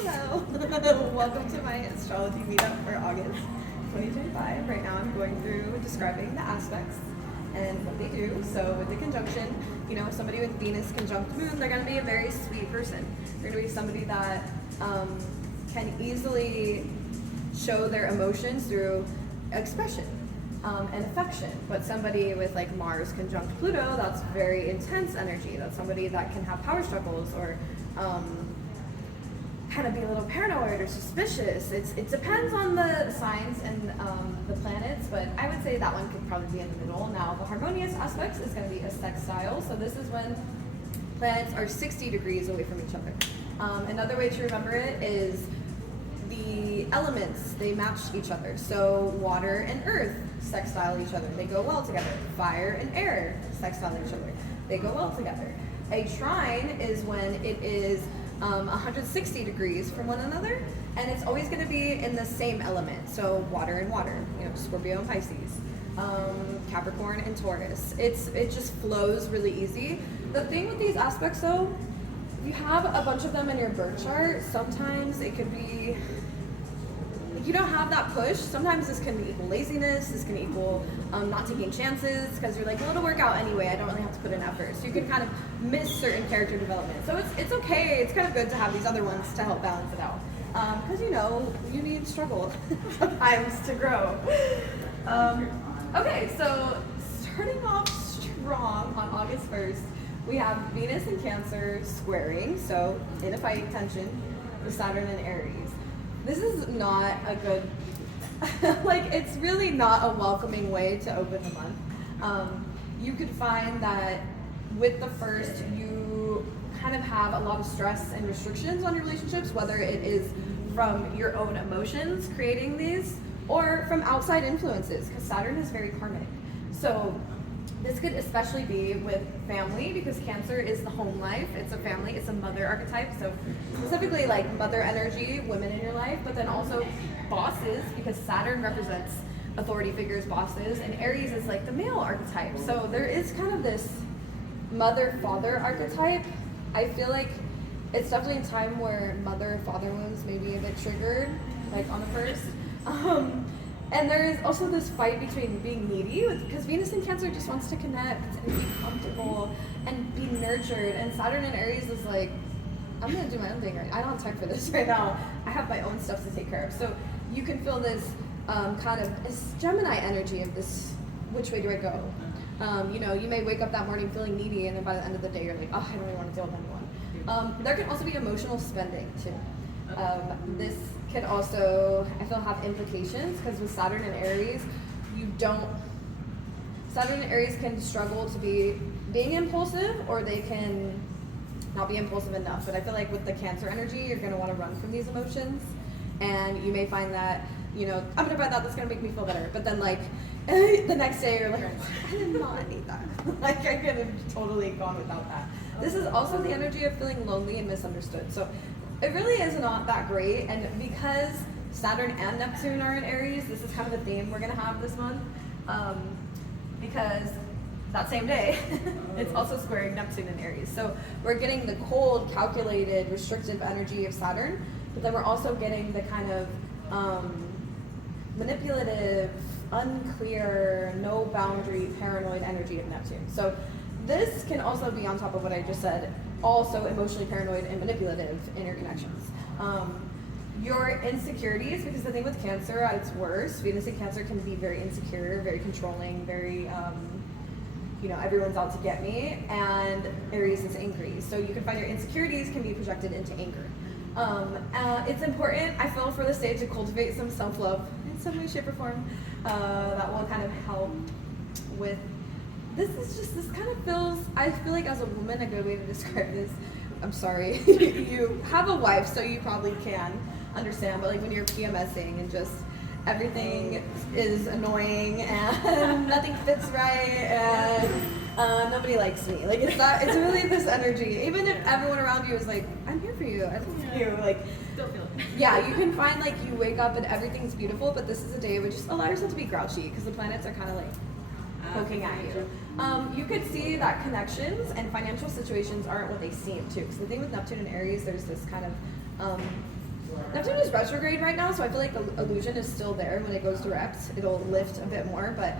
Hello. Welcome to my astrology meetup for August 2025. Right now I'm going through describing the aspects and what they do. So with the conjunction, somebody with Venus conjunct Moon, they're going to be a very sweet person. They're going to be somebody that can easily show their emotions through expression and affection. But somebody with like Mars conjunct Pluto, that's very intense energy. That's somebody that can have power struggles or kind of be a little paranoid or suspicious. It depends on the signs and the planets, but I would say that one could probably be in the middle. Now, the harmonious aspects is going to be a sextile. So this is when planets are 60 degrees away from each other. Another way to remember it is the elements, they match each other. So water and earth sextile each other. They go well together. Fire and air sextile each other. They go well together. A trine is when it is 160 degrees from one another, and it's always going to be in the same element. So water and water, Scorpio and Pisces, Capricorn and Taurus. It just flows really easy. The thing with these aspects though, if you have a bunch of them in your birth chart, sometimes it could be, if you don't have that push, sometimes this can equal laziness, this can equal not taking chances, because you're like, well, it'll work out anyway, I don't really have to put in effort. So you can kind of miss certain character development. So it's okay, it's kind of good to have these other ones to help balance it out. Because you need struggle sometimes to grow. Okay, so starting off strong on August 1st, we have Venus in Cancer squaring, so in a fighting tension with Saturn in Aries. This is not a good, it's really not a welcoming way to open the month. You could find that with the first, you kind of have a lot of stress and restrictions on your relationships, whether it is from your own emotions creating these or from outside influences, because Saturn is very karmic. So this could especially be with family, because Cancer is the home life. It's a family, it's a mother archetype. So specifically like mother energy, women in your life, but then also bosses, because Saturn represents authority figures, bosses, and Aries is like the male archetype. So there is kind of this mother-father archetype. I feel like it's definitely a time where mother-father wounds may be a bit triggered, like on the first. And there is also this fight between being needy, because Venus in Cancer just wants to connect and be comfortable and be nurtured. And Saturn in Aries is like, I'm going to do my own thing right now. I don't have time for this right now. I have my own stuff to take care of. So you can feel this kind of Gemini energy of this, which way do I go? You may wake up that morning feeling needy, and then by the end of the day, you're like, oh, I don't really want to deal with anyone. There can also be emotional spending, too. This can also, I feel, have implications, because with Saturn and Aries, Saturn and Aries can struggle to be being impulsive, or they can not be impulsive enough. But I feel like with the Cancer energy, you're going to want to run from these emotions, and you may find that, I'm going to buy that's going to make me feel better. But then the next day you're like, I did not need that. I could have totally gone without that. This is also the energy of feeling lonely and misunderstood. So it really is not that great, and because Saturn and Neptune are in Aries, this is kind of the theme we're going to have this month, because that same day, it's also squaring Neptune in Aries. So we're getting the cold, calculated, restrictive energy of Saturn, but then we're also getting the kind of manipulative, unclear, no boundary, paranoid energy of Neptune. So this can also be, on top of what I just said, also emotionally paranoid and manipulative in your connections. Your insecurities, because the thing with Cancer at its worst, Venus in Cancer can be very insecure, very controlling, very, everyone's out to get me, and Aries is angry. So you can find your insecurities can be projected into anger. It's important, I feel, for the stage to cultivate some self-love in some way, shape, or form. That will kind of help with this kind of feels, I feel like as a woman, a good way to describe this, I'm sorry, you have a wife, so you probably can understand, but when you're PMSing and just everything is annoying and nothing fits right and nobody likes me. It's really this energy. Even if everyone around you is like, I'm here for you, I love you, Don't feel it. Yeah, you can find you wake up and everything's beautiful, but this is a day where just allow yourself to be grouchy, because the planets are kind of poking at you. You could see that connections and financial situations aren't what they seem too. Because the thing with Neptune and Aries, there's this kind of Neptune is retrograde right now, so I feel like the illusion is still there. When it goes direct, it'll lift a bit more, but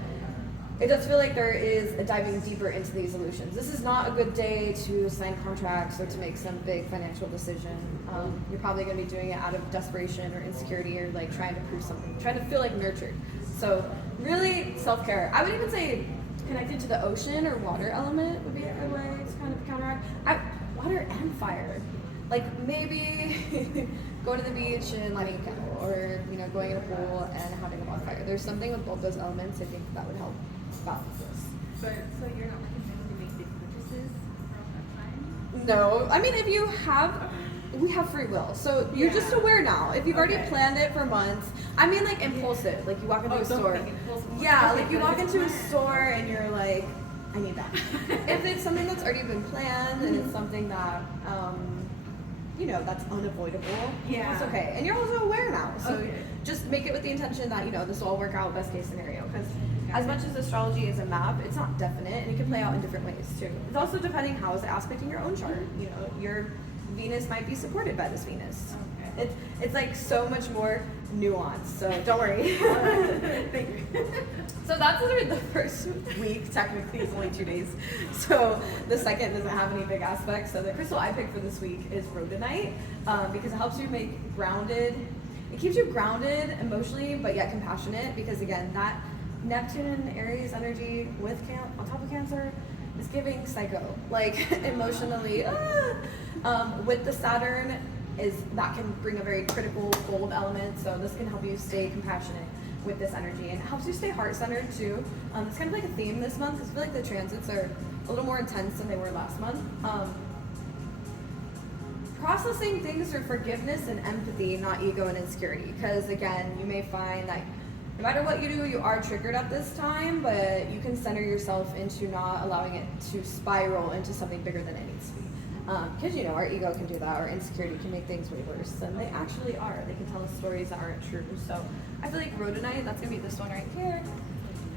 it does feel like there is a diving deeper into these illusions. This is not a good day to sign contracts or to make some big financial decision. You're probably going to be doing it out of desperation or insecurity or like trying to prove something, trying to feel like nurtured. So really self-care. I would even say connected to the ocean or water element would be a good way to kind of counteract. Water and fire. Like maybe going to the beach and lighting a candle, or going in a pool and having a bonfire. There's something with both those elements I think that would help balance this. So you're not recommending to make big purchases around that time? No, I mean if you have, we have free will, so you're just aware now. If you've already planned it for months, I mean like impulsive, like you walk into a store. Yeah, like you walk into a store and you're like, I need that. If it's something that's already been planned and it's something that that's unavoidable, that's okay. And you're also aware now, so just make it with the intention that this will all work out best case scenario, because as much as astrology is a map, it's not definite, and it can play out in different ways too. It's also depending how is it aspecting your own chart. Your Venus might be supported by this Venus. It's like so much more nuanced, so don't worry. Thank you. So that's the first week. Technically it's only 2 days, so the second doesn't have any big aspects. So the crystal I picked for this week is rhodonite, because it helps you make grounded. It keeps you grounded emotionally but yet compassionate, because again that Neptune and Aries energy with on top of Cancer is giving psycho, like emotionally. With the Saturn that can bring a very critical cold element, so this can help you stay compassionate with this energy, and it helps you stay heart-centered too. It's kind of like a theme this month. I feel like the transits are a little more intense than they were last month. Processing things through forgiveness and empathy, not ego and insecurity, because again you may find that no matter what you do, you are triggered at this time, but you can center yourself into not allowing it to spiral into something bigger than it needs to be. Because our ego can do that, our insecurity can make things way worse than they actually are. They can tell us stories that aren't true. So I feel like rhodonite, that's gonna be this one right here,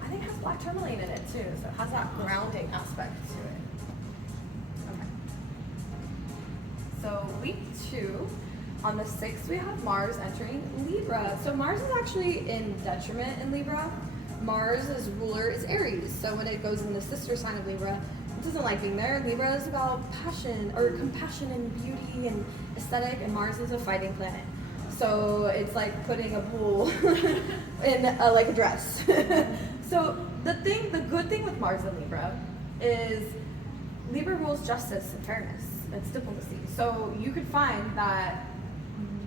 I think has black tourmaline in it too, so it has that grounding aspect to it. Okay. So week 2, on the 6th we have Mars entering Libra. So Mars is actually in detriment in Libra. Mars' ruler is Aries, so when it goes in the sister sign of Libra, it doesn't like being there. Libra is about passion or compassion and beauty and aesthetic, and Mars is a fighting planet. So it's like putting a bull in a dress. So the good thing with Mars and Libra is Libra rules justice and fairness. It's diplomacy. So you could find that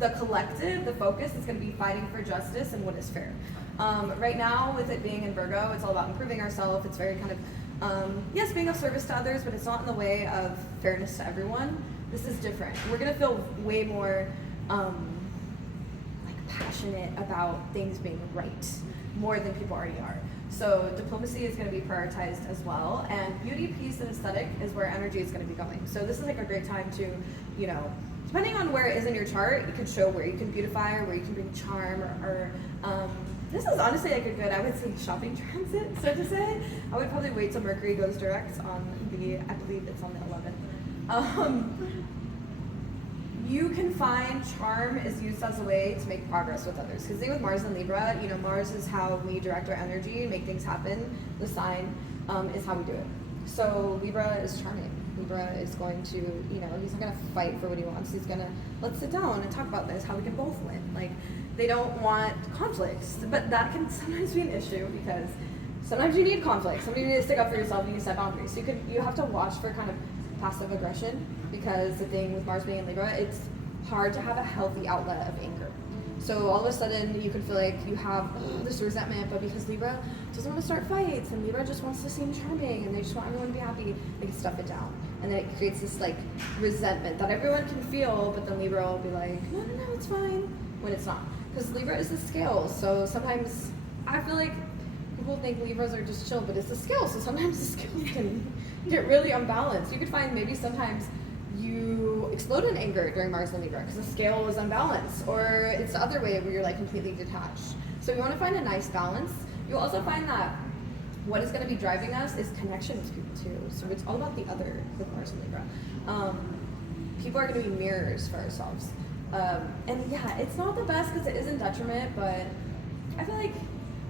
the collective, the focus is going to be fighting for justice and what is fair. Right now, with it being in Virgo, it's all about improving ourselves. It's very kind of yes, being of service to others, but it's not in the way of fairness to everyone. This is different. We're gonna feel way more passionate about things being right, more than people already are. So diplomacy is gonna be prioritized as well, and beauty, peace, and aesthetic is where energy is gonna be going. So this is like a great time to, depending on where it is in your chart, it could show where you can beautify or where you can bring charm or this is honestly like a good, I would say, shopping transit, so to say. I would probably wait till Mercury goes direct on I believe it's on the 11th. You can find charm is used as a way to make progress with others. Because with Mars and Libra, Mars is how we direct our energy, make things happen. The sign is how we do it. So Libra is charming. Libra is going to, he's not going to fight for what he wants. He's going to, let's sit down and talk about this, how we can both win. They don't want conflicts, but that can sometimes be an issue, because sometimes you need conflict. Sometimes you need to stick up for yourself, you need to set boundaries. So you have to watch for kind of passive aggression, because the thing with Mars being in Libra, it's hard to have a healthy outlet of anger. So all of a sudden you could feel like you have this resentment, but because Libra doesn't want to start fights, and Libra just wants to seem charming, and they just want everyone to be happy, they can stuff it down. And then it creates this resentment that everyone can feel, but then Libra will be like, no, it's fine, when it's not. Because Libra is the scale, so sometimes I feel like people think Libras are just chill, but it's the scale, so sometimes the scales can get really unbalanced. You could find maybe sometimes you explode in anger during Mars and Libra because the scale is unbalanced, or it's the other way where you're completely detached. So you want to find a nice balance. You'll also find that what is going to be driving us is connection with people too. So it's all about the other with Mars and Libra. People are going to be mirrors for ourselves. And yeah, it's not the best because it is in detriment, but I feel like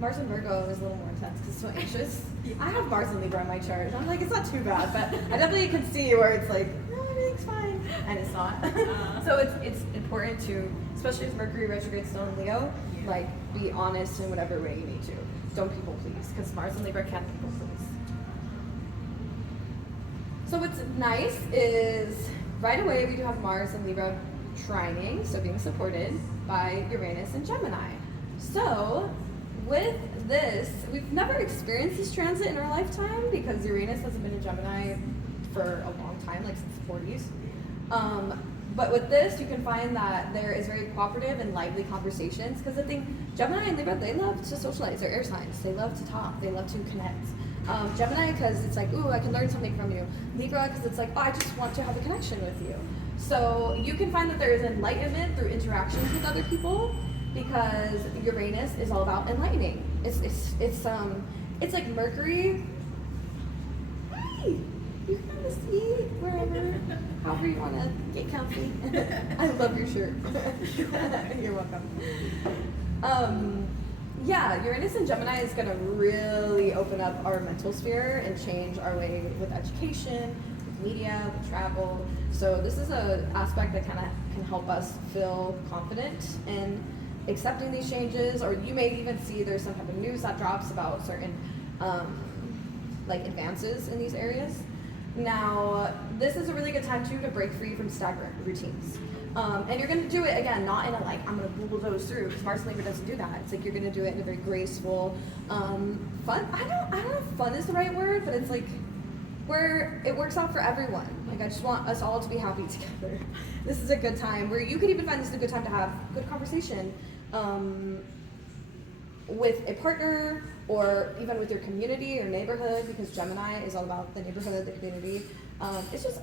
Mars and Virgo is a little more intense because it's so anxious. I have Mars and Libra in my chart, and I'm like, it's not too bad, but I definitely can see where it's like, no, everything's fine, and it's not. So it's important to, especially as Mercury retrograde still in Leo, like be honest in whatever way you need to. Don't people please, because Mars and Libra can't people please. So what's nice is right away we do have Mars and Libra trining, so being supported by Uranus and Gemini. So with this, we've never experienced this transit in our lifetime because Uranus hasn't been in Gemini for a long time, like since the 40s. But with this, you can find that there is very cooperative and lively conversations because the thing, Gemini and Libra, they love to socialize. They're air signs. They love to talk. They love to connect. Gemini, because it's like, ooh, I can learn something from you. Libra, because it's like, oh, I just want to have a connection with you. So you can find that there is enlightenment through interactions with other people because Uranus is all about enlightening. It's like Mercury. Hey, you can have a seat wherever, however you want to get comfy. I love your shirt. You're welcome. Yeah, Uranus and Gemini is going to really open up our mental sphere and change our way with education, with media, with travel. So this is an aspect that kind of can help us feel confident in accepting these changes, or you may even see there's some type of news that drops about certain like advances in these areas. Now, this is a really good time too to break free from stagnant routines. And you're going to do it, again, not in a like, I'm going to bulldoze through, because Mars and Libra doesn't do that. It's like you're going to do it in a very graceful, fun, I don't know if fun is the right word, but it's like where it works out for everyone. Like, I just want us all to be happy together. This is a good time where you could even find this a good time to have good conversation with a partner or even with your community or neighborhood, because Gemini is all about the neighborhood, the community. It's just,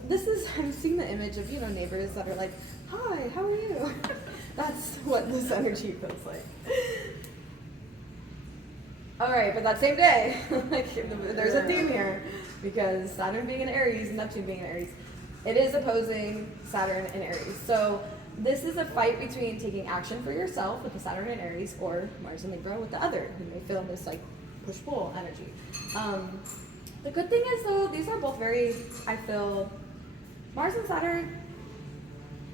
I'm seeing the image of, neighbors that are like, hi, how are you? That's what this energy feels like. All right, but that same day, like, there's a theme here, because Saturn being in Aries and Neptune being in Aries, it is opposing Saturn in Aries. So this is a fight between taking action for yourself with the Saturn in Aries or Mars and Libra with the other, who may feel this like push-pull energy. The good thing is, though, these are both very, I feel, Mars and Saturn,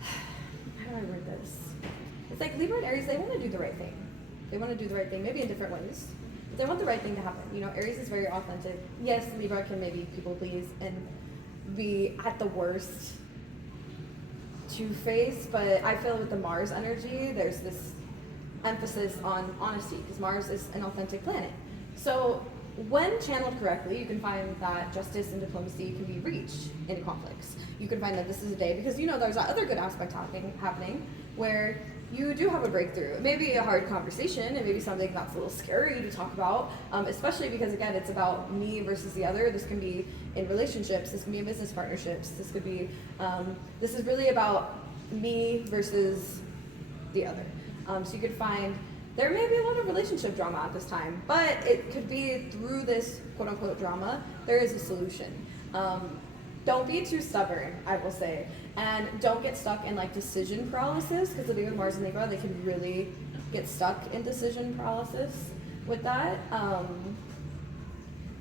how do I word this? It's like Libra and Aries, they want to do the right thing. They want to do the right thing, maybe in different ways. But they want the right thing to happen. Aries is very authentic. Yes, Libra can maybe people please and be, at the worst, two-faced, but I feel with the Mars energy, there's this emphasis on honesty, because Mars is an authentic planet. So when channeled correctly, you can find that justice and diplomacy can be reached in conflicts. You can find that this is a day, because there's that other good aspect happening where you do have a breakthrough. It may be a hard conversation, it may be something that's a little scary to talk about, especially because, again, it's about me versus the other. This can be in relationships, this can be in business partnerships, this could be, this is really about me versus the other. So you could find there may be a lot of relationship drama at this time, but it could be through this quote-unquote drama, there is a solution. Don't be too stubborn, I will say, and don't get stuck in like decision paralysis, because the thing with Mars and Libra, they can really get stuck in decision paralysis with that.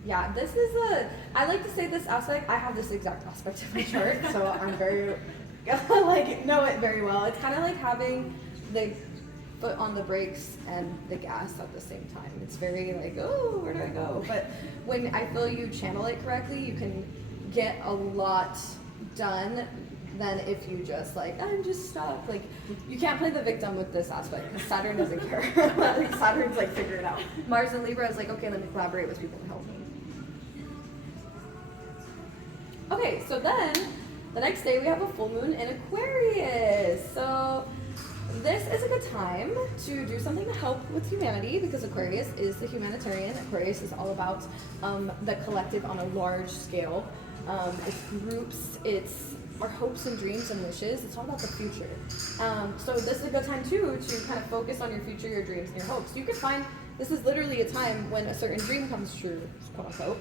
Yeah, this is I like to say this aspect, I have this exact aspect in my chart, so I'm very, know it very well. It's kind of like having the foot on the brakes and the gas at the same time. It's very like, oh, where do I go? But when I feel you channel it correctly, you can get a lot done than if you just like, I'm just stuck. Like, you can't play the victim with this aspect, because Saturn doesn't care. Like, Saturn's like, figure it out. Mars and Libra is like, okay, let me collaborate with people to help me. Okay, so then the next day we have a full moon in Aquarius. So this is a good time to do something to help with humanity, because Aquarius is the humanitarian. Aquarius is all about the collective on a large scale. It's groups, it's our hopes and dreams and wishes. It's all about the future. So this is a good time too to kind of focus on your future, your dreams, and your hopes. You can find this is literally a time when a certain dream comes true, quote unquote,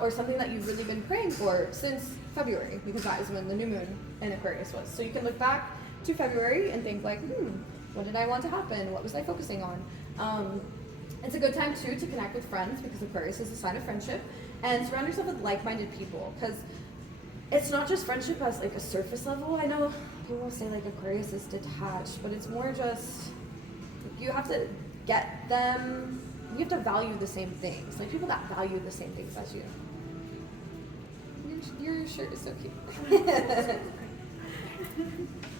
or something that you've really been praying for since February, because that is when the new moon in Aquarius was. So you can look back to February and think like, what did I want to happen? What was I focusing on? It's a good time too to connect with friends because Aquarius is a sign of friendship, and surround yourself with like-minded people, because it's not just friendship as like a surface level. I know people say like Aquarius is detached, but it's more just you have to get them. You have to value the same things, like people that value the same things as you. Your shirt is so cute.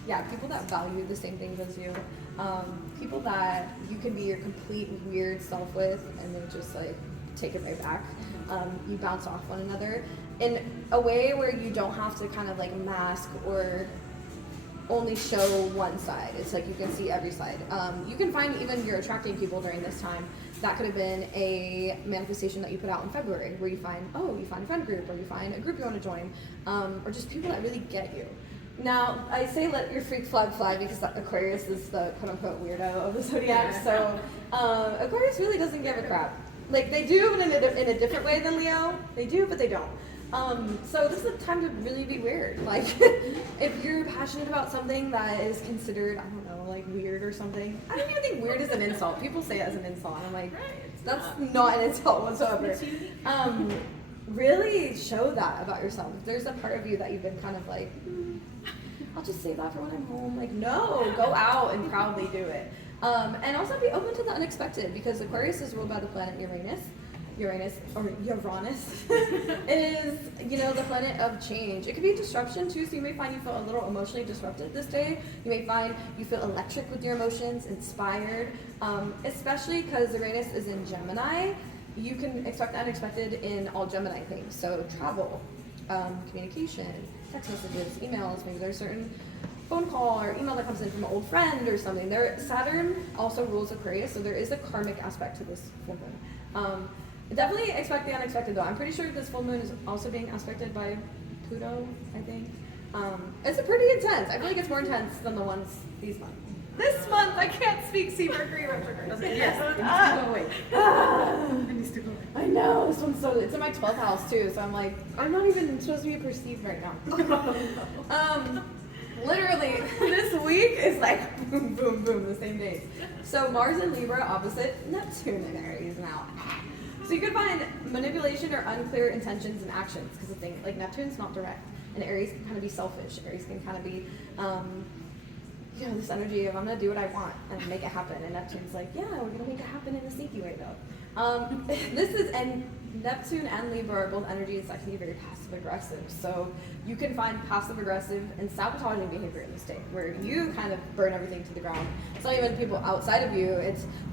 Yeah, people that value the same things as you. People that you can be your complete weird self with, and then just like take it right back. You bounce off one another in a way where you don't have to kind of like mask or only show one side. It's like you can see every side. You can find even you're attracting people during this time. That could have been a manifestation that you put out in February, where you find a friend group, or you find a group you want to join, or just people that really get you. Now, I say let your freak flag fly because Aquarius is the quote-unquote weirdo of the zodiac, so Aquarius really doesn't give a crap. Like, they do, but in a different way than Leo. They do, but they don't. So this is a time to really be weird. Like, if you're passionate about something that is considered, I don't know, like weird or something. I don't even think weird is an insult. People say it as an insult, and I'm like, that's not an insult whatsoever. Really show that about yourself. If there's a part of you that you've been kind of like, I'll just save that for when I'm home. Like, no, go out and proudly do it. And also be open to the unexpected, because Aquarius is ruled by the planet Uranus, or Uranus. It is, the planet of change. It could be a disruption too, so you may find you feel a little emotionally disrupted this day. You may find you feel electric with your emotions, inspired, especially because Uranus is in Gemini. You can expect the unexpected in all Gemini things. So travel, communication, text messages, emails, maybe there's a certain phone call or email that comes in from an old friend or something. Saturn also rules Aquarius, so there is a karmic aspect to this full moon. Definitely expect the unexpected though. I'm pretty sure this full moon is also being aspected by Pluto, I think. It's pretty intense. I feel like it's more intense than the ones these months. This month, I can't speak, see Mercury retrograde. Yes, it needs to go away. I know, this one's it's in my 12th house too, so I'm like, I'm not even supposed to be perceived right now. Literally, this week is like boom, boom, boom, the same days. So Mars in Libra opposite Neptune in Aries now. So you could find manipulation or unclear intentions and actions, because the thing, like Neptune's not direct, and Aries can kind of be selfish. Aries can kind of be, this energy of I'm gonna do what I want and make it happen. And Neptune's like, yeah, we're gonna make it happen in a sneaky way though. And Neptune and Libra are both energies that can be very passive aggressive. So you can find passive aggressive and sabotaging behavior in this day, where you kind of burn everything to the ground. It's not even people outside of you.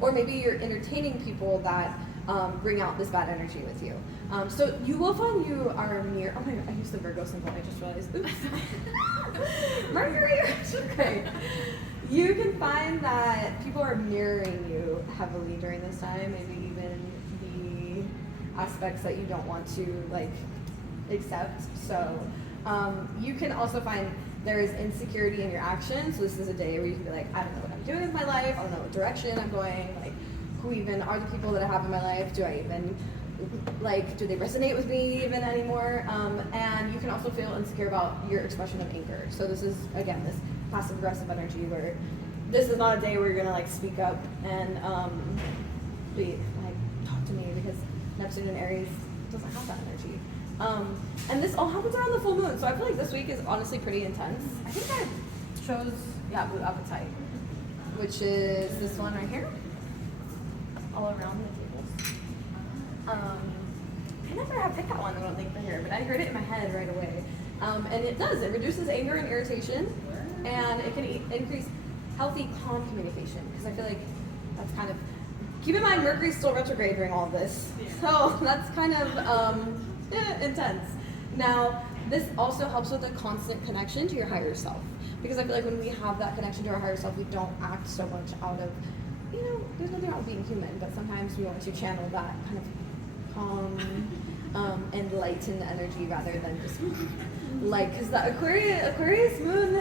Or maybe you're entertaining people that bring out this bad energy with you. So you will find you are near. Oh my God, I used the Virgo symbol. I just realized. Oops. Mercury retrograde. You can find that people are mirroring you heavily during this time. Maybe even the aspects that you don't want to accept. So you can also find there is insecurity in your actions. So this is a day where you can be like, I don't know what I'm doing with my life. I don't know what direction I'm going. Like, who even are the people that I have in my life? Do I even do they resonate with me even anymore? And you can also feel insecure about your expression of anger. So this is, again, this passive aggressive energy where this is not a day where you're gonna speak up and talk to me, because Neptune in Aries doesn't have that energy. And this all happens around the full moon. So I feel like this week is honestly pretty intense. I think I chose, Blue Appetite, which is this one right here, all around the tables. I never have picked that one, I don't think, for here, but I heard it in my head right away. And it does, it reduces anger and irritation, and it can increase healthy, calm communication, because I feel like that's kind of, keep in mind Mercury's still retrograde during all of this, so that's kind of intense. Now, this also helps with a constant connection to your higher self, because I feel like when we have that connection to our higher self, we don't act so much out of, there's nothing wrong with being human, but sometimes we want to channel that kind of calm, enlightened energy rather than just because the Aquarius moon,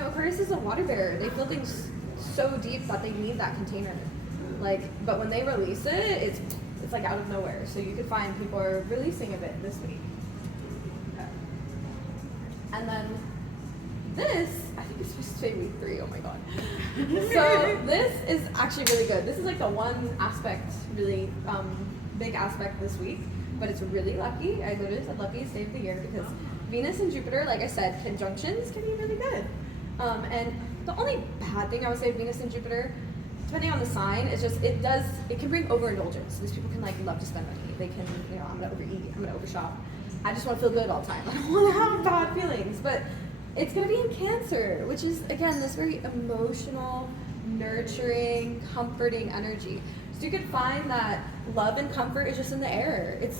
Aquarius is a water bearer. They feel things so deep that they need that container. But when they release it, it's like out of nowhere. So you could find people are releasing a bit this week. Okay. And then this, I think supposed to say week 3. Oh my god. So this is actually really good. This is like the one aspect, really big aspect this week, but it's really lucky. I literally said luckiest day of the year because Venus and Jupiter, like I said, conjunctions can be really good. And the only bad thing I would say Venus and Jupiter, depending on the sign, is just it can bring overindulgence. These people can like love to spend money. They can, I'm gonna overeat, I'm gonna overshop. I just want to feel good all the time. I don't want to have bad feelings. But it's gonna be in Cancer, which is again this very emotional, nurturing, comforting energy. So you could find that love and comfort is just in the air. It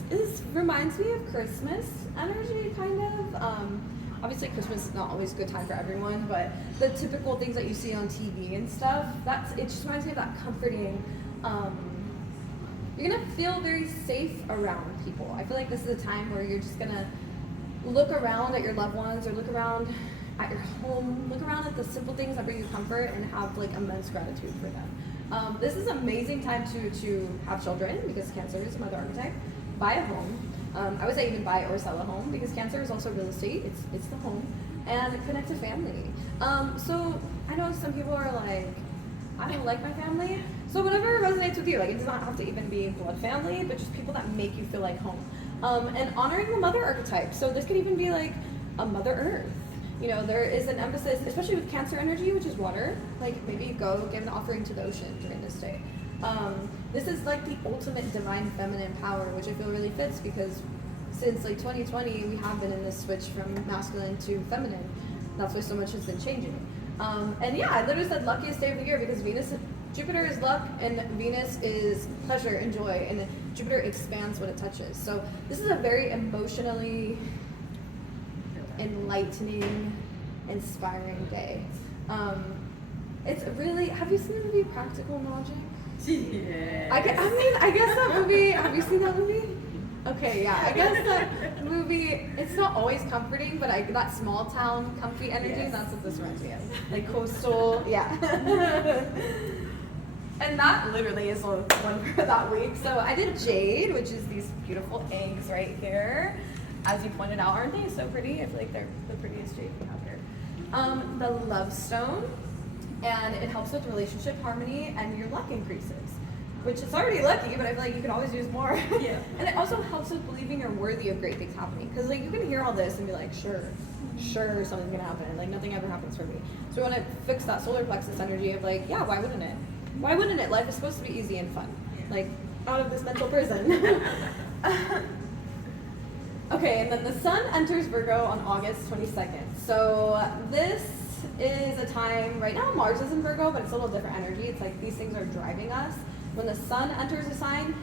reminds me of Christmas energy, kind of. Obviously, Christmas is not always a good time for everyone, but the typical things that you see on TV and stuff, it just reminds me of that comforting. You're gonna feel very safe around people. I feel like this is a time where you're just gonna look around at your loved ones or look around at your home, look around at the simple things that bring you comfort and have like immense gratitude for them. This is an amazing time to have children because Cancer is a mother archetype. Buy a home. I would say even buy or sell a home because Cancer is also real estate. It's the home and connect to family. So I know some people are like, I don't like my family. So whatever resonates with you, like it does not have to even be blood family, but just people that make you feel like home. And honoring the mother archetype. So this could even be like a Mother Earth. There is an emphasis, especially with Cancer energy, which is water. Like maybe go give an offering to the ocean during this day. This is like the ultimate divine feminine power, which I feel really fits because since like 2020, we have been in this switch from masculine to feminine. That's why so much has been changing. And yeah, I literally said luckiest day of the year because Jupiter is luck and Venus is pleasure and joy, and Jupiter expands what it touches. So this is a very emotionally enlightening, inspiring day. It's really, have you seen the movie Practical Magic? Yeah. I guess that movie, have you seen that movie? Okay, yeah, I guess that movie, it's not always comforting, but that small town comfy energy, Yes. That's what this reminds me of. Like coastal, yeah. And that literally is one for that week. So I did Jade, which is these beautiful eggs right here. As you pointed out, aren't they so pretty? I feel like they're the prettiest jade we have here. The Love Stone, and it helps with relationship harmony and your luck increases. Which is already lucky, but I feel like you can always use more. Yeah. And it also helps with believing you're worthy of great things happening. Because like you can hear all this and be like, sure, something's gonna happen. Like nothing ever happens for me. So we want to fix that solar plexus energy of like, yeah, why wouldn't it? Why wouldn't it? Life is supposed to be easy and fun. Yeah. Like out of this mental prison. Okay, and then the sun enters Virgo on August 22nd. So this is a time, right now Mars is in Virgo, but it's a little different energy. It's like these things are driving us. When the sun enters a sign,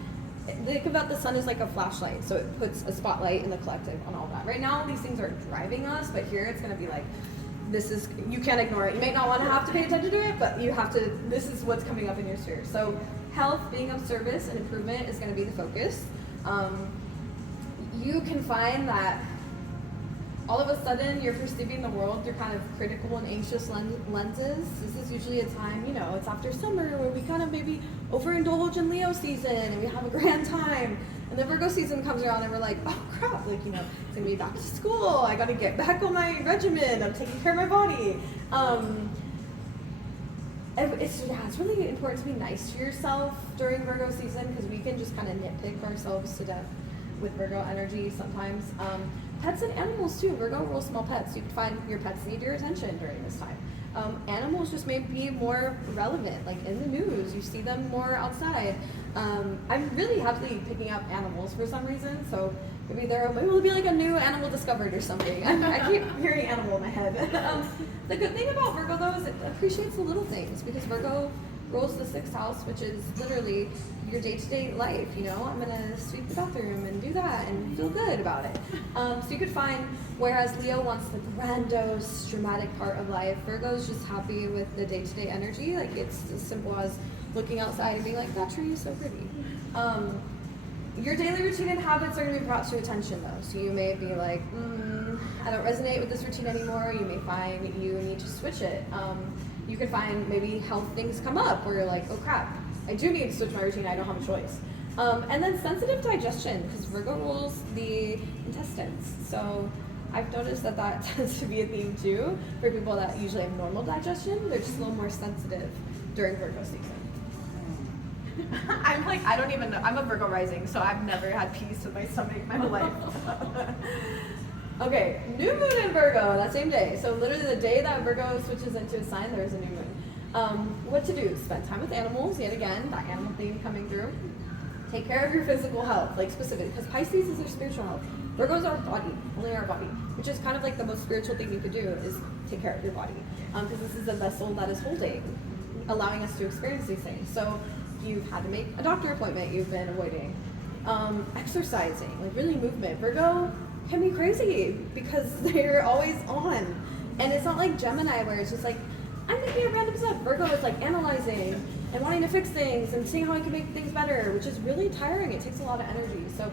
think about the sun as like a flashlight. So it puts a spotlight in the collective on all that. Right now, these things are driving us, but here it's going to be like, you can't ignore it. You may not want to have to pay attention to it, but you have to, this is what's coming up in your sphere. So health, being of service, and improvement is going to be the focus. You can find that all of a sudden you're perceiving the world through kind of critical and anxious lenses. This is usually a time, it's after summer where we kind of maybe overindulge in Leo season and we have a grand time. And then Virgo season comes around and we're like, oh crap, like, it's gonna be back to school. I gotta get back on my regimen. I'm taking care of my body. It's really important to be nice to yourself during Virgo season because we can just kind of nitpick ourselves to death with Virgo energy sometimes. Pets and animals too. Virgo rules small pets. You can find your pets need your attention during this time. Animals just may be more relevant, like in the news. You see them more outside. I'm really happily picking up animals for some reason. So maybe there will be like a new animal discovered or something. I keep hearing animal in my head. The good thing about Virgo though is it appreciates the little things because Virgo rules the 6th house, which is literally your day-to-day life. I'm gonna sweep the bathroom and do that and feel good about it. So you could find, whereas Leo wants the grandiose, dramatic part of life, Virgo's just happy with the day-to-day energy. Like it's as simple as looking outside and being like, that tree is so pretty. Your daily routine and habits are gonna be brought to attention though. So you may be like, I don't resonate with this routine anymore. You may find you need to switch it. You could find maybe health things come up where you're like, oh crap, I do need to switch my routine, I don't have a choice. And then sensitive digestion, because Virgo rules the intestines. So I've noticed that tends to be a theme too for people that usually have normal digestion. They're just a little more sensitive during Virgo season. I'm like, I don't even know. I'm a Virgo rising, so I've never had peace with my stomach my whole life. Okay, new moon in Virgo that same day. So literally the day that Virgo switches into a sign, there is a new moon. What to do? Spend time with animals, yet again, that animal theme coming through. Take care of your physical health, like specific, because Pisces is your spiritual health. Virgo is our body, only our body, which is kind of like the most spiritual thing you could do is take care of your body. Because this is the vessel that is holding, allowing us to experience these things. So you've had to make a doctor appointment you've been avoiding. Exercising, like really movement. Virgo can be crazy because they're always on. And it's not like Gemini where it's just like, I'm making a random step. Virgo is like analyzing and wanting to fix things and seeing how I can make things better, which is really tiring. It takes a lot of energy. So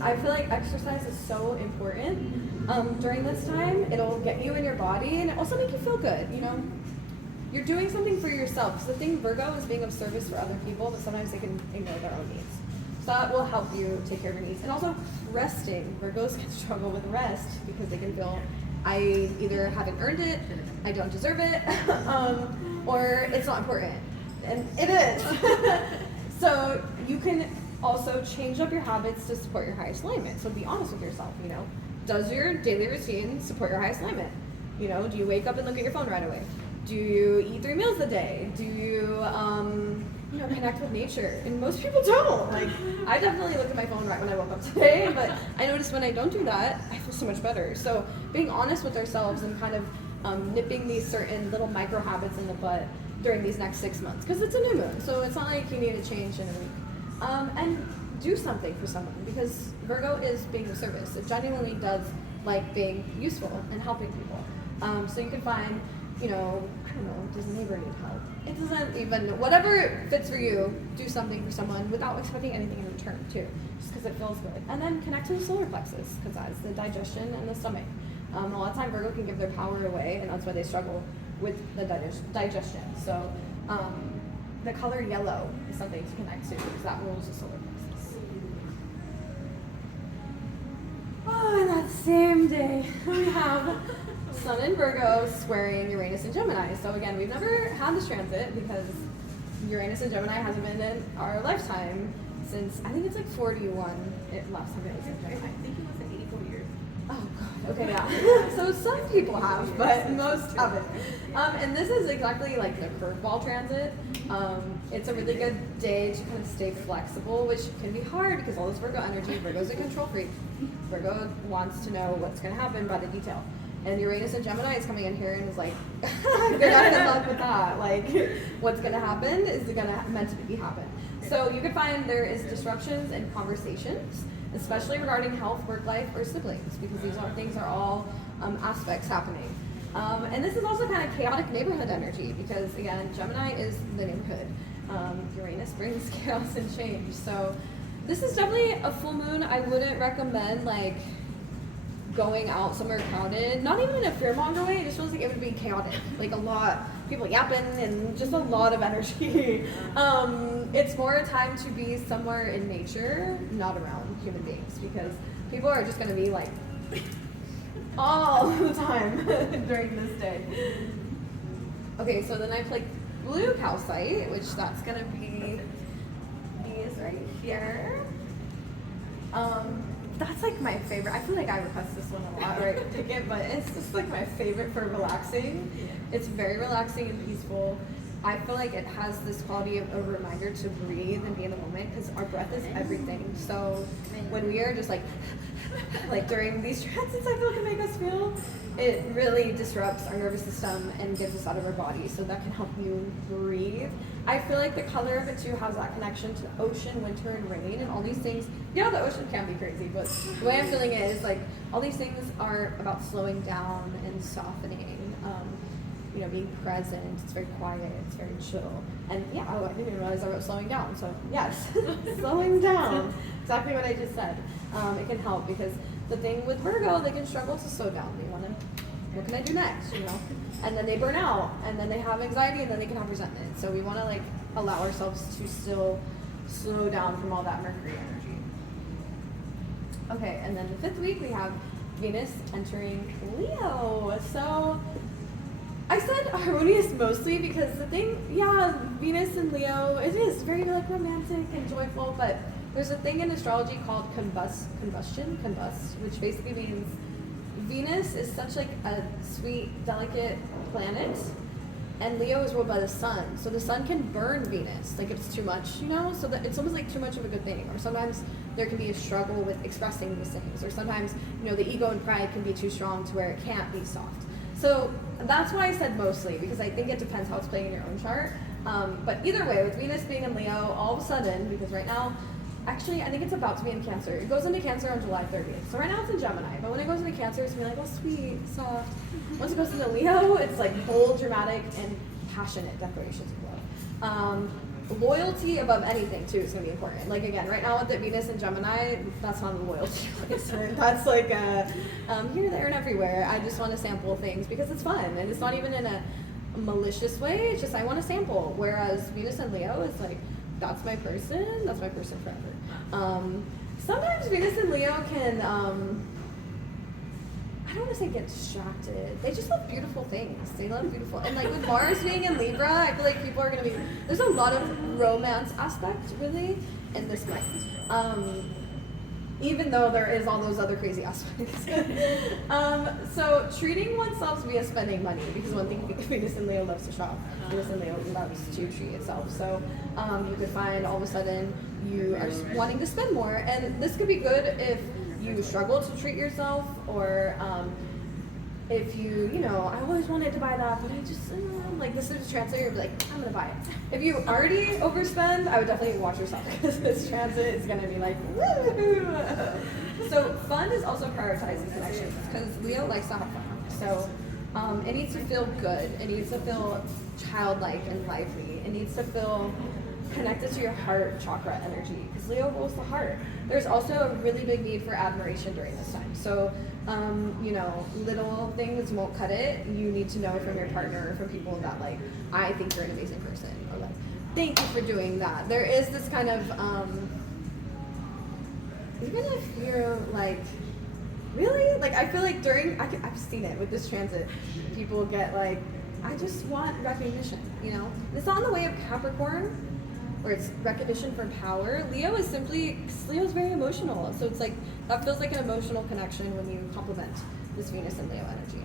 I feel like exercise is so important during this time. It'll get you in your body and it also make you feel good, you know? You're doing something for yourself. Because the thing Virgo is being of service for other people, but sometimes they can ignore their own needs. So that will help you take care of your needs. And also resting. Virgos can struggle with rest because they can feel, I either haven't earned it, I don't deserve it, or it's not important. And it is. So you can also change up your habits to support your highest alignment. So be honest with yourself, you know. Does your daily routine support your highest alignment? You know, do you wake up and look at your phone right away? Do you eat 3 meals a day? Do you, you know, connect with nature? And most people don't. Like, I definitely look at my phone right when I woke up today, but I noticed when I don't do that, I feel so much better. So being honest with ourselves and kind of nipping these certain little micro habits in the butt during these next 6 months, because it's a new moon, so it's not like you need to change in a week. And do something for someone, because Virgo is being of service. It genuinely does like being useful and helping people. So you can find, you know, I don't know, does the neighbor need help? It doesn't even, whatever fits for you, do something for someone without expecting anything in return too, just because it feels good. And then connect to the solar plexus, because that's the digestion and the stomach. A lot of time Virgo can give their power away, and that's why they struggle with the digestion. So the color yellow is something to connect to, because that rules the solar plexus. Oh, and that same day, we have Sun in Virgo squaring Uranus and Gemini. So again, we've never had this transit because Uranus and Gemini hasn't been in our lifetime since, I think it's like 41 last time it was in Gemini. I think it was like 84 years. Oh god, okay, yeah. So some people have, but most haven't. And this is exactly like the curveball transit. It's a really good day to kind of stay flexible, which can be hard because all this Virgo energy, Virgo's a control freak. Virgo wants to know what's going to happen by the detail. And Uranus and Gemini is coming in here and is like, good luck with that. Like, what's going to happen is meant to be happen. So you can find there is disruptions in conversations, especially regarding health, work life, or siblings, because things are all aspects happening. And this is also kind of chaotic neighborhood energy, because again, Gemini is the neighborhood. Uranus brings chaos and change. So this is definitely a full moon. I wouldn't recommend like going out somewhere crowded, not even in a fearmonger way. It just feels like it would be chaotic, like a lot people yapping and just a lot of energy. It's more a time to be somewhere in nature, not around human beings, because people are just going to be like all the time during this day. Okay, so then I played blue calcite, which that's going to be these right here. That's like my favorite. I feel like I request this one a lot, or I pick it, but it's just like my favorite for relaxing. It's very relaxing and peaceful. I feel like it has this quality of a reminder to breathe and be in the moment, because our breath is everything. So when we are just like during these transits, I feel can make us feel, it really disrupts our nervous system and gets us out of our body. So that can help you breathe. I feel like the color of it too has that connection to the ocean, winter, and rain, and all these things. Yeah, the ocean can be crazy, but the way I'm feeling it is like all these things are about slowing down and softening. You know, being present. It's very quiet. It's very chill. And yeah, I didn't even realize I wrote slowing down. So yes, slowing down. Exactly what I just said. It can help, because the thing with Virgo, they can struggle to slow down. They want to, what can I do next? You know, and then they burn out, and then they have anxiety, and then they can have resentment. So we want to like allow ourselves to still slow down from all that Mercury energy. Okay, and then the 5th week we have Venus entering Leo. So I said harmonious mostly because the thing, yeah, Venus and Leo, it is very like romantic and joyful, but there's a thing in astrology called combust, which basically means Venus is such like a sweet, delicate planet, and Leo is ruled by the sun. So the sun can burn Venus, like if it's too much, you know? So that it's almost like too much of a good thing. Or sometimes there can be a struggle with expressing these things. Or sometimes, you know, the ego and pride can be too strong to where it can't be soft. So that's why I said mostly, because I think it depends how it's playing in your own chart. But either way, with Venus being in Leo, all of a sudden, because right now, actually, I think it's about to be in Cancer. It goes into Cancer on July 30th. So right now it's in Gemini, but when it goes into Cancer, it's gonna be like, oh, sweet, soft. Once it goes into Leo, it's like bold, dramatic, and passionate declarations of love. Loyalty above anything, too, is gonna be important. Like, again, right now with the Venus and Gemini, that's not a loyalty placement. That's like here, there, and everywhere. I just want to sample things because it's fun, and it's not even in a malicious way. It's just I want to sample. Whereas Venus and Leo is like, that's my person forever. Sometimes Venus and Leo can, I don't want to say get distracted. They just love beautiful things. They love beautiful, and like with Mars being in Libra, I feel like people are going to be, there's a lot of romance aspect really in this month. Even though there is all those other crazy aspects. So treating oneself via spending money, because one thing Venus and Leo loves to shop. Venus and Leo loves to treat itself. So you could find all of a sudden you are just wanting to spend more, and this could be good if you struggle to treat yourself, or if you know, I always wanted to buy that, but I just, like this is a transit, you're like, I'm gonna buy it. If you already overspend, I would definitely watch yourself, because this transit is gonna be like, woo! So fun is also prioritizing connections, because Leo likes to have fun. So it needs to feel good, it needs to feel childlike and lively, it needs to feel connected to your heart chakra energy, because Leo rules the heart. There's also a really big need for admiration during this time. So, you know, little things won't cut it. You need to know from your partner or from people that, like, I think you're an amazing person, or like, thank you for doing that. There is this kind of, even if you're like, really? Like, I feel like I've seen it with this transit. People get like, I just want recognition, you know? And it's not in the way of Capricorn, where it's recognition for power. Leo is very emotional. So it's like, that feels like an emotional connection when you compliment this Venus and Leo energy.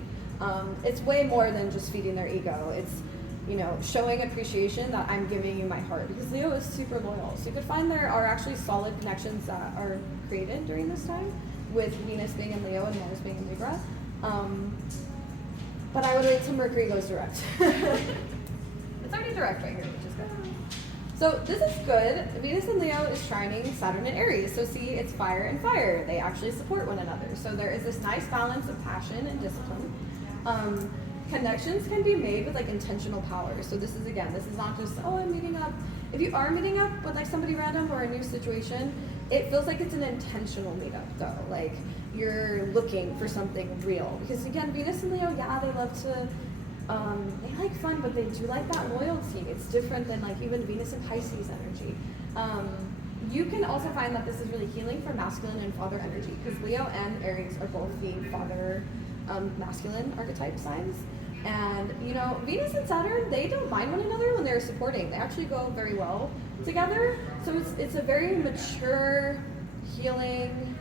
It's way more than just feeding their ego. It's, you know, showing appreciation that I'm giving you my heart, because Leo is super loyal. So you could find there are actually solid connections that are created during this time with Venus being in Leo and Mars being in Libra. But I would wait till Mercury goes direct. It's already direct right here, which is good. So this is good. Venus and Leo is trining Saturn and Aries. So see, it's fire and fire. They actually support one another. So there is this nice balance of passion and discipline. Connections can be made with like intentional power. So this is not just, oh, I'm meeting up. If you are meeting up with like somebody random or a new situation, it feels like it's an intentional meetup though. Like you're looking for something real. Because again, Venus and Leo, yeah, they love to, they like fun, but they do like that loyalty. It's different than like even Venus and Pisces energy. You can also find that this is really healing for masculine and father energy, because Leo and Aries are both the father masculine archetype signs. And you know, Venus and Saturn, they don't mind one another when they're supporting. They actually go very well together. So it's a very mature, healing,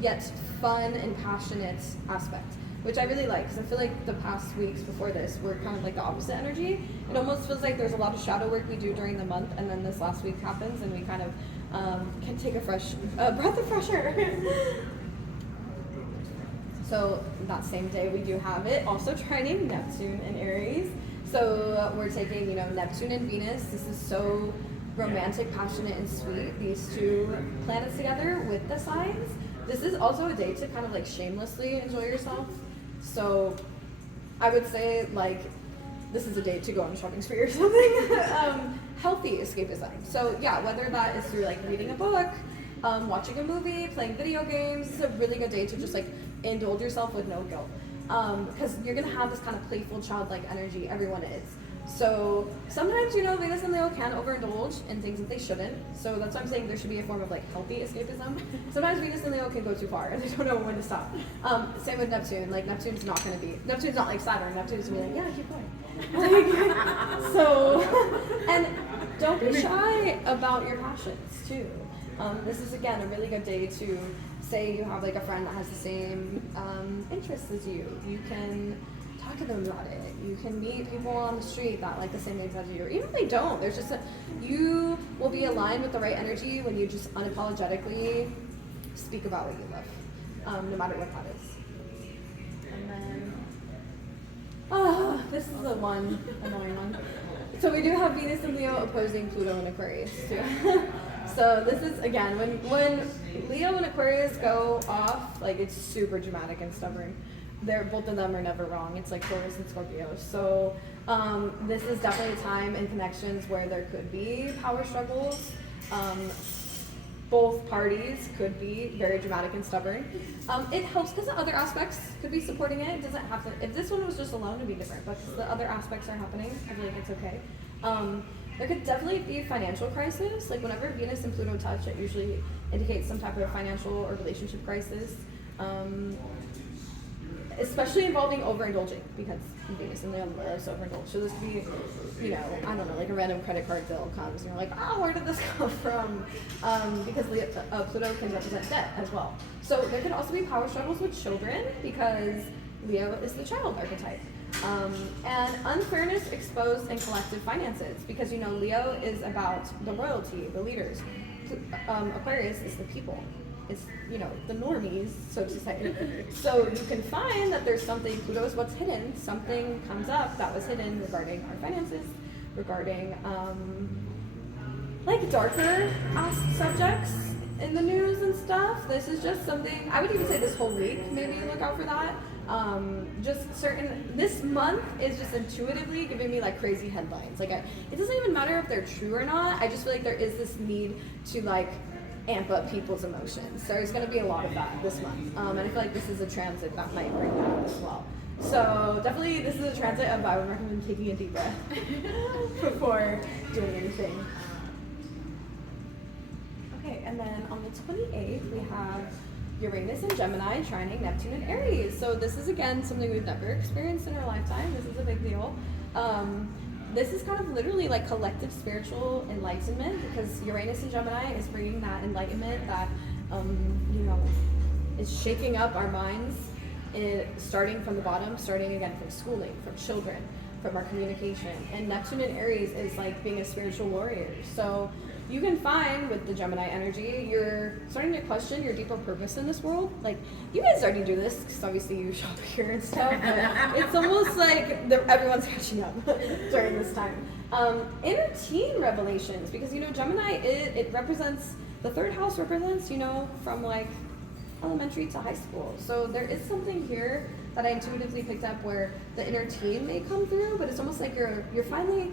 yet fun and passionate aspect, which I really like, because I feel like the past weeks before this were kind of like the opposite energy. It almost feels like there's a lot of shadow work we do during the month, and then this last week happens and we kind of can take a fresh breath of fresh air. So that same day we do have it also trining Neptune and Aries. So we're taking, you know, Neptune and Venus. This is so romantic, passionate, and sweet. These two planets together with the signs. This is also a day to kind of like shamelessly enjoy yourself. So I would say like this is a day to go on a shopping spree or something. Healthy escapism. So yeah, whether that is through like reading a book, watching a movie, playing video games, this is a really good day to just like indulge yourself with no guilt. Because you're gonna have this kind of playful, childlike energy. Everyone is. So sometimes, Venus and Leo can overindulge in things that they shouldn't. So that's why I'm saying there should be a form of like healthy escapism. Sometimes Venus and Leo can go too far and they don't know when to stop. Same with Neptune. Like Neptune's not like Saturn. Neptune's gonna be like, yeah, keep going. And don't be shy about your passions too. This is again a really good day to say you have like a friend that has the same interests as you. You can talk to them about it. You can meet people on the street that like the same things as you, or even if they don't. There's just you will be aligned with the right energy when you just unapologetically speak about what you love, no matter what that is. And then, this is the one annoying one. So we do have Venus and Leo opposing Pluto and Aquarius too. So this is again when Leo and Aquarius go off, like it's super dramatic and stubborn. Both of them are never wrong. It's like Taurus and Scorpio. So this is definitely a time in connections where there could be power struggles. Both parties could be very dramatic and stubborn. It helps because the other aspects could be supporting it. It doesn't have to. If this one was just alone, it'd be different. But because the other aspects are happening, I feel like it's okay. There could definitely be financial crisis. Like whenever Venus and Pluto touch, it usually indicates some type of financial or relationship crisis. Especially involving overindulging, because Venus and Leo loves to overindulge. So this could be, I don't know, like a random credit card bill comes and you're like, oh, where did this come from? Because Pluto can represent debt as well. So there could also be power struggles with children because Leo is the child archetype. And unfairness exposed in collective finances because, Leo is about the royalty, the leaders. Aquarius is the people. It's, the normies, so to say. So you can find that there's something, Pluto is what's hidden, something comes up that was hidden regarding our finances, regarding, like darker subjects in the news and stuff. This is just something, I would even say this whole week, maybe look out for that. This month is just intuitively giving me like crazy headlines. Like it doesn't even matter if they're true or not. I just feel like there is this need to like amp up people's emotions. So there's going to be a lot of that this month. And I feel like this is a transit that might bring that as well. So definitely this is a transit of I would recommend taking a deep breath before doing anything. Okay, and then on the 28th we have Uranus and Gemini trining Neptune and Aries. So this is again something we've never experienced in our lifetime. This is a big deal. This is kind of literally like collective spiritual enlightenment because Uranus and Gemini is bringing that enlightenment that, is shaking up our minds, starting from the bottom, starting again from schooling, from children, from our communication. And Neptune and Aries is like being a spiritual warrior. So you can find with the Gemini energy, you're starting to question your deeper purpose in this world. Like, you guys already do this, because obviously you shop here and stuff, but it's almost like everyone's catching up during this time. Inner teen revelations, because, Gemini, it represents, the third house represents, from like elementary to high school. So there is something here that I intuitively picked up where the inner teen may come through, but it's almost like you're finally,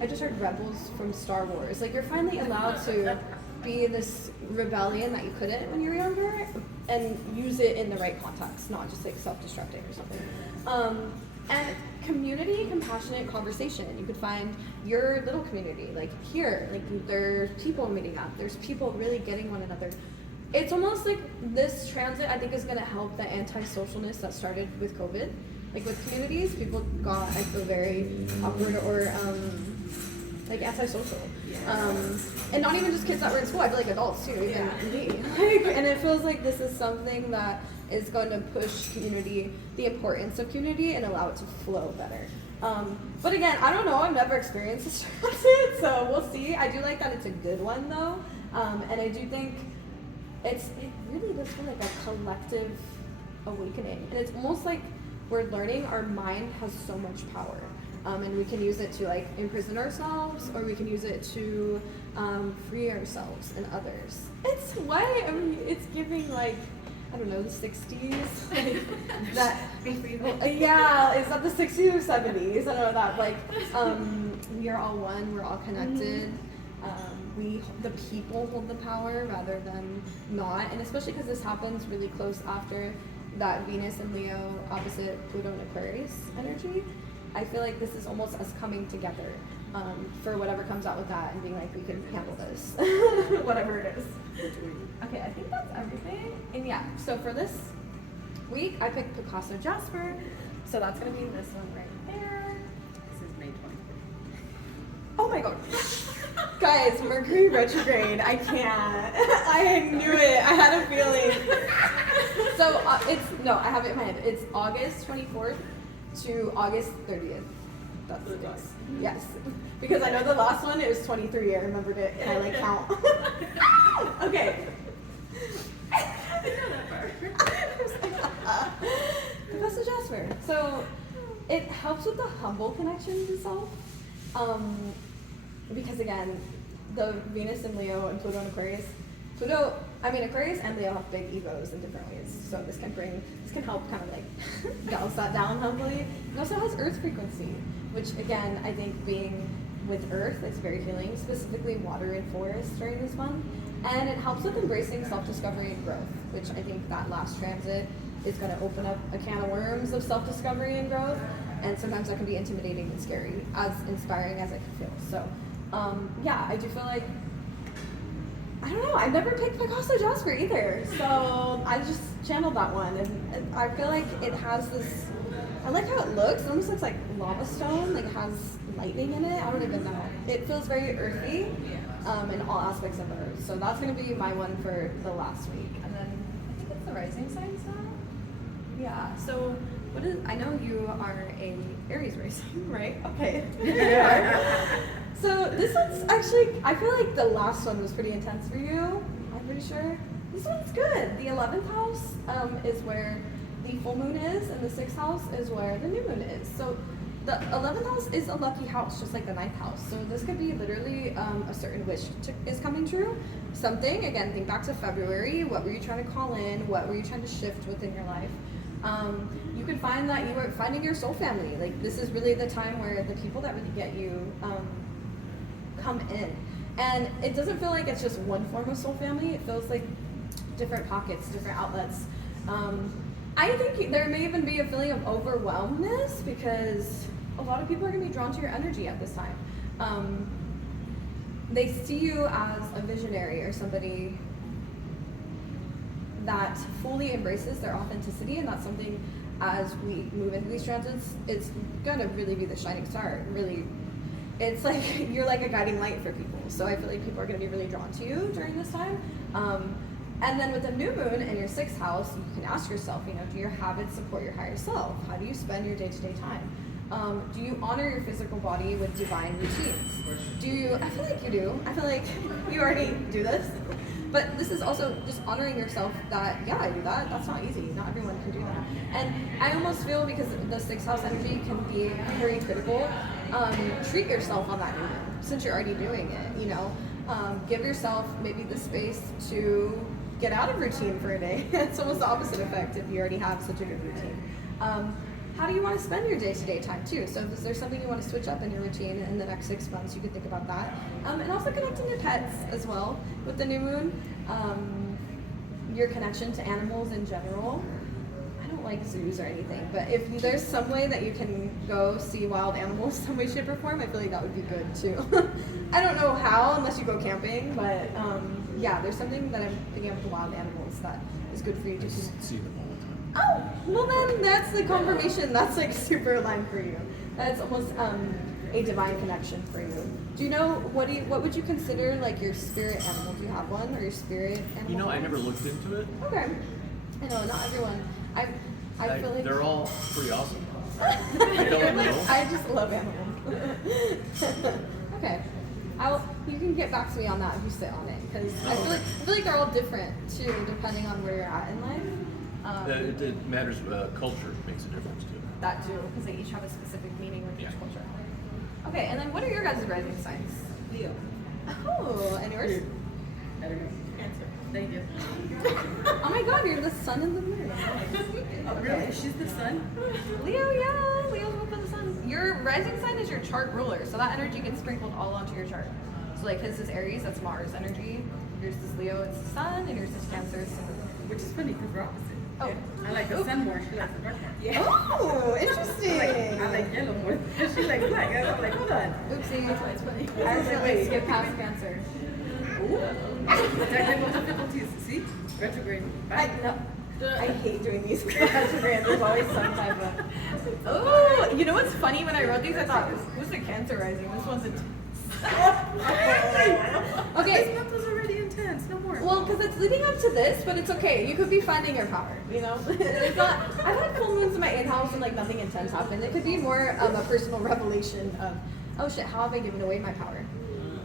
I just heard rebels from Star Wars. Like you're finally allowed to be this rebellion that you couldn't when you were younger and use it in the right context, not just like self-destructing or something. And community, compassionate conversation. You could find your little community, like here, like there's people meeting up. There's people really getting one another. It's almost like this transit, I think, is going to help the anti-socialness that started with COVID. Like with communities, people got, I feel, very awkward or like antisocial. And not even just kids that were in school, I feel like adults too, even me. And it feels like this is something that is going to push community, the importance of community, and allow it to flow better. But again, I don't know, I've never experienced this transit, so we'll see. I do like that it's a good one though. And I do think it really does feel like a collective awakening. And it's almost like we're learning our mind has so much power. And we can use it to like imprison ourselves, or we can use it to free ourselves and others. It's why, I mean, it's giving like, I don't know, the 60s, like that. Yeah, is that the 60s or 70s? I don't know that. Like, we are all one. We're all connected. The people hold the power rather than not, and especially because this happens really close after that Venus and Leo opposite Pluto and Aquarius energy. I feel like this is almost us coming together for whatever comes out with that and being like, we can handle this, whatever it is. Okay, I think that's everything. And yeah, so for this week, I picked Picasso Jasper. So that's going to be this one right there. This is May 24th. Oh my god. Guys, Mercury retrograde. I can't. I knew it. I had a feeling. So I have it in my head. It's August 24th to August 30th. That's the date. Yes. Because I know the last one, it was 23. I remembered it and I like count. Okay. Professor Jasper. So it helps with the humble connections itself. Because again, the Venus in Leo and Pluto in Aquarius. Aquarius and Leo have big egos in different ways. So this can help kind of like balance that down humbly. It also has Earth frequency, which again, I think being with Earth is very healing, specifically water and forest during this month. And it helps with embracing self-discovery and growth, which I think that last transit is going to open up a can of worms of self-discovery and growth. And sometimes that can be intimidating and scary, as inspiring as it can feel. So, yeah, I do feel like, I don't know, I've never picked Picasso Jasper either. So I just channeled that one. And I feel like it has this, I like how it looks. It almost looks like lava stone, like it has lightning in it. I don't even know. It feels very earthy in all aspects of Earth. So that's going to be my one for the last week. And then I think it's the rising signs now. Yeah, so I know you are a Aries rising, right? Okay. So this one's actually, I feel like the last one was pretty intense for you. I'm pretty sure. This one's good. The 11th house is where the full moon is, and the 6th house is where the new moon is. So the 11th house is a lucky house, just like the 9th house. So this could be literally a certain wish is coming true. Something, again, think back to February. What were you trying to call in? What were you trying to shift within your life? You could find that you are finding your soul family. Like, this is really the time where the people that really get you come in. And it doesn't feel like it's just one form of soul family. It feels like different pockets, different outlets. I think there may even be a feeling of overwhelmedness because a lot of people are going to be drawn to your energy at this time. They see you as a visionary or somebody that fully embraces their authenticity, and that's something as we move into these transits, it's gonna really be the shining star. Really, it's like you're like a guiding light for people. So I feel like people are gonna be really drawn to you during this time. And then with the new moon in your 6th house, you can ask yourself, do your habits support your higher self? How do you spend your day-to-day time? Do you honor your physical body with divine routines? I feel like you do. I feel like you already do this. But this is also just honoring yourself that, yeah, I do that. That's not easy. Not everyone can do that. And I almost feel because the 6th house energy can be very critical, treat yourself on that new moon since you're already doing it, give yourself maybe the space to get out of routine for a day. It's almost the opposite effect if you already have such a good routine. How do you want to spend your day-to-day time too? So if there's something you want to switch up in your routine in the next 6 months, you could think about that. And also connecting your pets as well with the new moon. Your connection to animals in general. I don't like zoos or anything, but if there's some way that you can go see wild animals some way, shape, or form, I feel like that would be good too. I don't know how unless you go camping, but yeah, there's something that I'm thinking of with the wild animals that is good for you to see them all the time. Oh, well then that's the confirmation. That's like super aligned for you. That's almost a divine connection for you. Do you know, what would you consider like your spirit animal? Do you have one or your spirit animal? I never looked into it. Okay. I know, not everyone. I feel like they're all pretty awesome. I don't know. I just love animals. Okay. You can get back to me on that if you sit on it, because I feel like they're all different too, depending on where you're at in life. It matters. Culture makes a difference too. That too, because they each have a specific meaning with each culture. Okay, and then what are your guys' rising signs? Leo. Oh, and yours? I don't know. Cancer. Thank you. Oh my god, you're the sun and the moon. Really? She's the sun? Leo, yeah. Leo's one for the sun. Your rising sign is your chart ruler, so that energy gets sprinkled all onto your chart. So like his is Aries, that's Mars energy. Yours is Leo, it's the sun, and yours is Cancer, it's the moon. Which is funny because we're opposite. Oh. I like the sun more. She likes the dark more. Yeah. Oh, interesting. I like yellow more. She likes black. I was like, hold on. Oopsie. That's why it's funny. I accidentally skipped past Cancer. Ooh. Technical difficulties. See? Retrograde. Bye. I hate doing these retrogrades. There's always some type of. Oh, you know what's funny? When I wrote these, I thought, who's the Cancer rising? This one's intense. Okay. This month was already intense. No more. Well, because it's leading up to this, but it's okay. You could be finding your power, you know? It's not. I've had full moons in my 8th house and like nothing intense happened. It could be more of a personal revelation of, oh shit, how have I given away my power?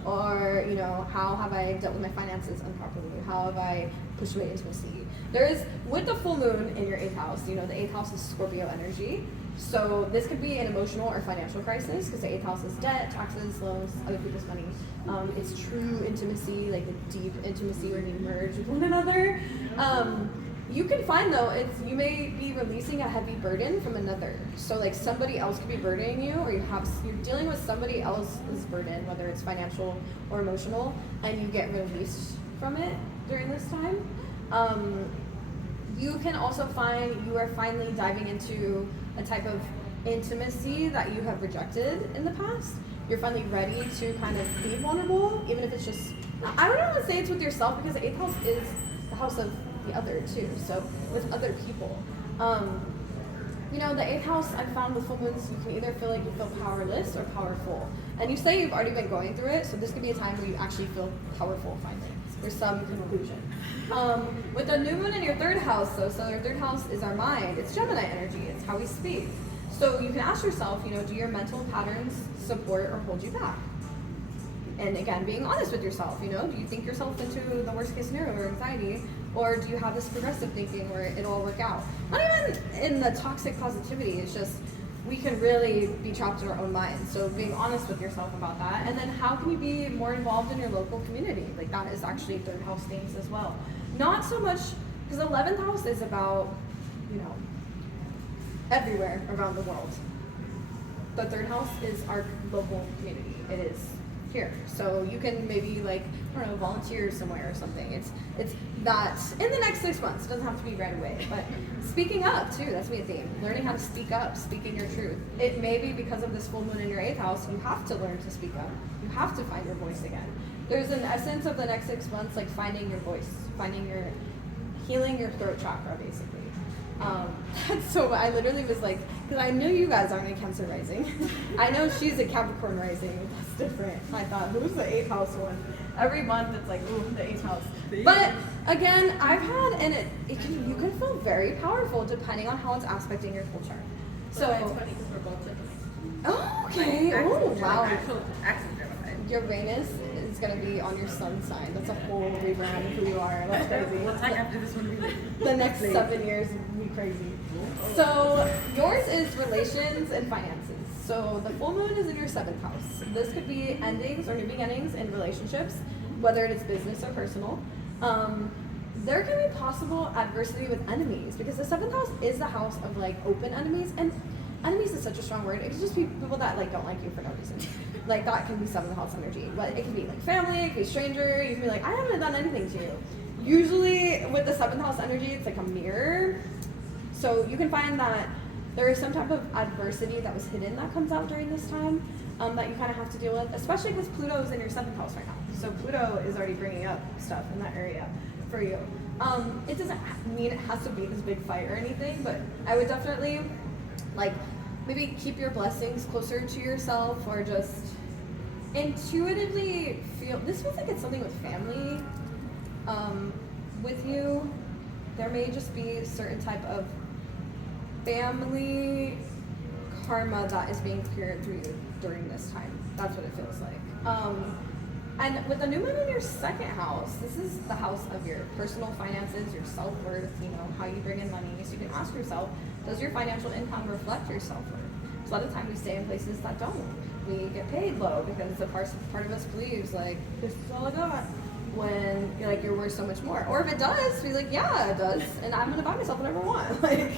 Or, you know, how have I dealt with my finances improperly? How have I pushed away intimacy? There is, with the full moon in your 8th house, you know, the 8th house is Scorpio energy. So this could be an emotional or financial crisis because the 8th house is debt, taxes, loans, other people's money. It's true intimacy, like a deep intimacy where you merge with one another. You can find though, you may be releasing a heavy burden from another. So like somebody else could be burdening you, or you're dealing with somebody else's burden, whether it's financial or emotional, and you get released from it during this time. You can also find you are finally diving into a type of intimacy that you have rejected in the past. You're finally ready to kind of be vulnerable, even if it's just, I don't want to say it's with yourself because the 8th house is the house of the other too, so with other people. You know, the 8th house I found with full moons, you can either feel like you feel powerless or powerful. And you say you've already been going through it, so this could be a time where you actually feel powerful finally, for some conclusion. With the new moon in your 3rd house, though, so your 3rd house is our mind. It's Gemini energy. It's how we speak. So you can ask yourself, you know, do your mental patterns support or hold you back? And again, being honest with yourself, you know, do you think yourself into the worst case scenario or anxiety? Or do you have this progressive thinking where it'll all work out? Not even in the toxic positivity, it's just we can really be trapped in our own minds. So being honest with yourself about that. And then how can you be more involved in your local community? Like that is actually 3rd house things as well. Not so much, because 11th house is about, you know, everywhere around the world. The 3rd house is our local community. It is here. So you can maybe like, I don't know, volunteer somewhere or something. It's that in the next 6 months. It doesn't have to be right away. But speaking up too, that's me a theme. Learning how to speak up, speaking your truth. It may be because of this full moon in your 8th house, you have to learn to speak up. You have to find your voice again. There's an essence of the next 6 months, like finding your voice, healing your throat chakra, basically. So I literally was like, because I knew you guys aren't a Cancer rising. I know she's a Capricorn rising. That's different. I thought, who's the 8th house one? Every month it's like, ooh, the 8th house. But again, I've had, and you can feel very powerful depending on how it's aspecting your full chart. So it's funny because we're both Gemini. Oh, okay. Oh, wow. Accent Gemini. Uranus is going to be on your sun sign. That's a whole rebrand of who you are. That's crazy. What's like after this one? The next 7 years will be crazy. So yours is relations and finances. So the full moon is in your 7th house. This could be endings or new beginnings in relationships, whether it's business or personal. There can be possible adversity with enemies because the 7th house is the house of like open enemies, and enemies is such a strong word. It could just be people that like don't like you for no reason. Like that can be 7th house energy. But it can be like family, it can be stranger. You can be like, I haven't done anything to you. Usually with the 7th house energy, it's like a mirror. So you can find that there is some type of adversity that was hidden that comes out during this time that you kind of have to deal with, especially because Pluto is in your 7th house right now. So Pluto is already bringing up stuff in that area for you. It doesn't mean it has to be this big fight or anything, but I would definitely like maybe keep your blessings closer to yourself or just intuitively feel. This feels like it's something with family with you. There may just be a certain type of family karma that is being cleared through you during this time. That's what it feels like. And with the new moon in your 2nd house, this is the house of your personal finances, your self-worth, you know, how you bring in money. So you can ask yourself, does your financial income reflect your self-worth? So a lot of times we stay in places that don't. We get paid low because the part of us believes like, this is all I got. When you're worth so much more. Or if it does, be like, yeah, it does. And I'm gonna buy myself whatever I want. Like,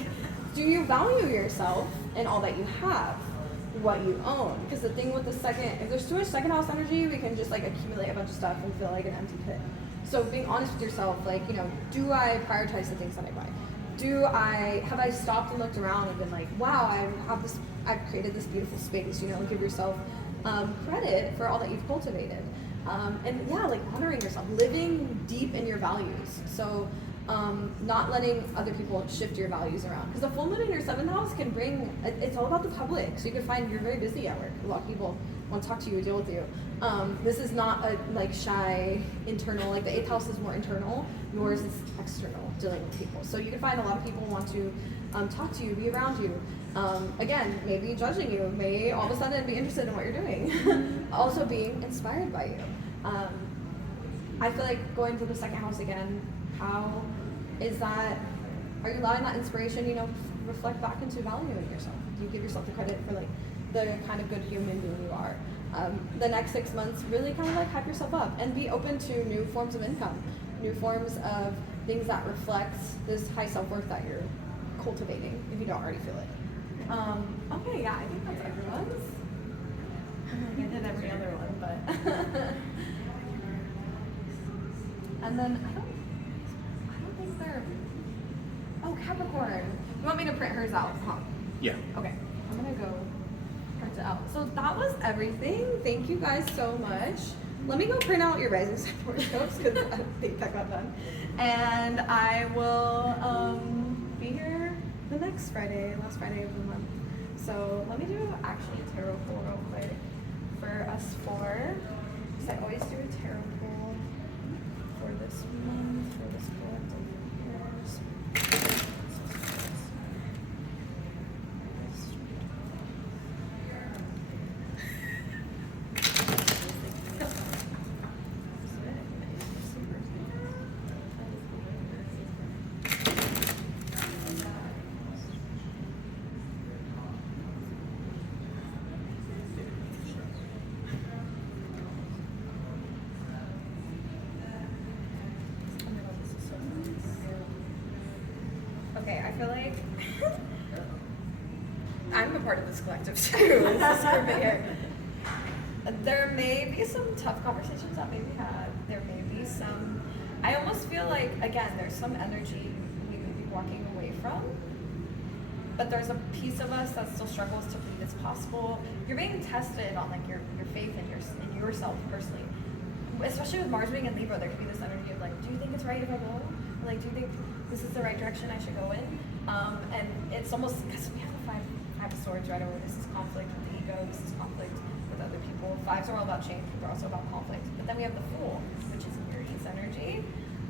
do you value yourself and all that you have? What you own? Because the thing with the if there's too much 2nd house energy, we can just like accumulate a bunch of stuff and feel like an empty pit. So being honest with yourself, like, you know, do I prioritize the things that I buy? have I stopped and looked around and been like, wow, I've created this beautiful space, you know, give yourself credit for all that you've cultivated. And yeah, like honoring yourself, living deep in your values. So not letting other people shift your values around. Because the full moon in your 7th house can bring, it's all about the public. So you can find you're very busy at work. A lot of people want to talk to you, deal with you. This is not a like shy internal, like the 8th house is more internal. Yours is external, dealing with people. So you can find a lot of people want to talk to you, be around you. Again, maybe judging you, may all of a sudden be interested in what you're doing. Also being inspired by you. I feel like going to the 2nd house again, how is that, are you allowing that inspiration, you know, reflect back into valuing yourself? Do you give yourself the credit for like the kind of good human being you are? The next 6 months, really kind of like hype yourself up and be open to new forms of income, new forms of things that reflect this high self-worth that you're cultivating if you don't already feel it. Okay, yeah, I think that's everyone's. I did every other one, but and then I don't think they're. Oh, Capricorn. You want me to print hers out, huh? Yeah. Okay, I'm gonna go print it out. So that was everything. Thank you guys so much. Let me go print out your rising sign horoscopes because I think that got done. And I will be here the next Friday, last Friday of the month. So let me do actually a tarot pull real quick for us four. Because I always do a tarot pull for this month, for this collective years. Okay, I feel like I'm a part of this collective too. This is group here. There may be some tough conversations that may be had. There may be some. I almost feel like, again, there's some energy we may be walking away from, but there's a piece of us that still struggles to believe it's possible. You're being tested on like your faith in yourself personally. Especially with Mars being in Libra, there could be this energy of like, do you think it's right if I go? Or like, do you think this is the right direction I should go in? And it's almost, because we have the five of swords right over. This is conflict with the ego. This is conflict with other people. Fives are all about change. They're also about conflict. But then we have the Fool, which is Aries energy.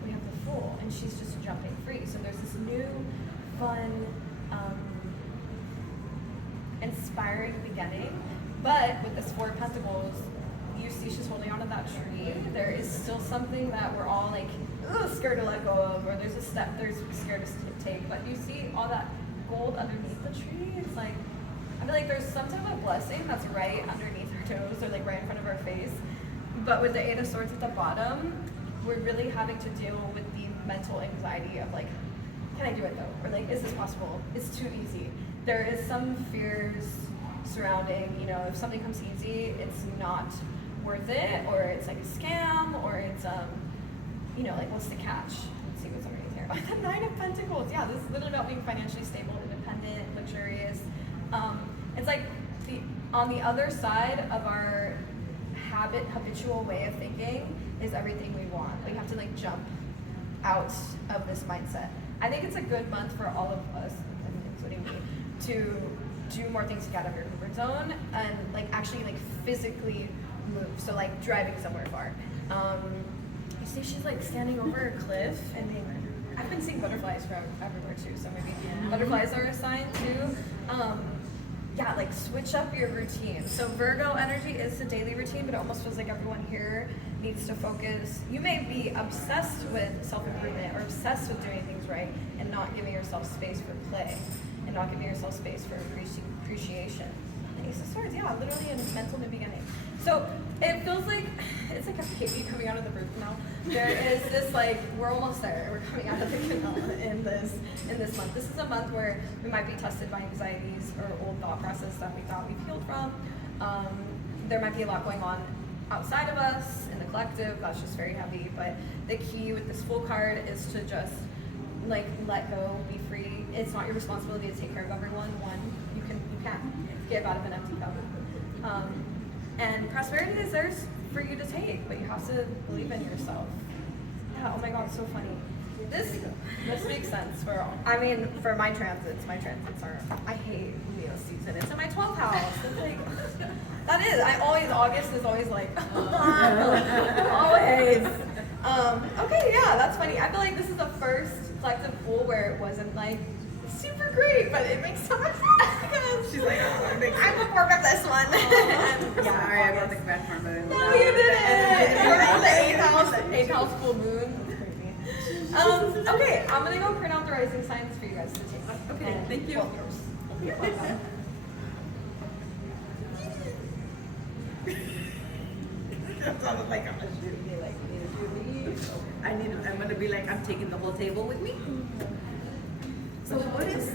We have the Fool, and she's just jumping free. So there's this new, fun, inspiring beginning. But with this Four of Pentacles, you see she's holding onto that tree. There is still something that we're all like scared to let go of, or there's a step there's scared to take. But you see all that gold underneath the tree. It's like, I feel like there's some type of blessing that's right underneath our toes or like right in front of our face. But with the Eight of Swords at the bottom, we're really having to deal with the mental anxiety of like, can I do it though? Or like, is this possible? It's too easy. There is some fears surrounding, you know, if something comes easy, it's not worth it, or it's like a scam, or it's you know, like what's the catch? Let's see what's underneath here. The Nine of Pentacles. Yeah, this is literally about being financially stable, independent, luxurious. It's like on the other side of our habitual way of thinking is everything we want. We have to like jump out of this mindset. I think it's a good month for all of us, including me, to do more things to get out of your comfort zone and like actually like physically move. So like driving somewhere far. You see she's like standing over a cliff, and I've been seeing butterflies from everywhere too, so maybe butterflies are a sign too. Yeah, like switch up your routine. So Virgo energy is the daily routine, but it almost feels like everyone here needs to focus. You may be obsessed with self-improvement or obsessed with doing things right and not giving yourself space for play and not giving yourself space for appreciation. The Ace of Swords, yeah, literally a mental new beginning. So it feels like it's like a baby coming out of the roof now. There is this like, we're almost there. We're coming out of the canal in this month. This is a month where we might be tested by anxieties or old thought process that we thought we've healed from. There might be a lot going on outside of us in the collective. That's just very heavy. But the key with this Fool card is to just like let go, be free. It's not your responsibility to take care of everyone. One, you can't give out of an empty cup. And prosperity is theirs for you to take, but you have to believe in yourself. Yeah, oh my god, so funny. This makes sense for all. I mean, for my transits are, I hate Leo season. It's in my 12th house. It's like, that is, August is always like, always. Okay, yeah, that's funny. I feel like this is the first collective pool where it wasn't like super great, but it makes so much sense because She's like, I'm a part of this one. And, yeah, sorry, I brought the bad part, but no, you didn't. You're in the eighth house full moon. Okay, I'm gonna go print out the rising signs for you guys to take. Okay, And thank you. both yours. You're welcome. That sounded like I'm a shooting. I'm gonna be like, I'm taking the whole table with me. So what is?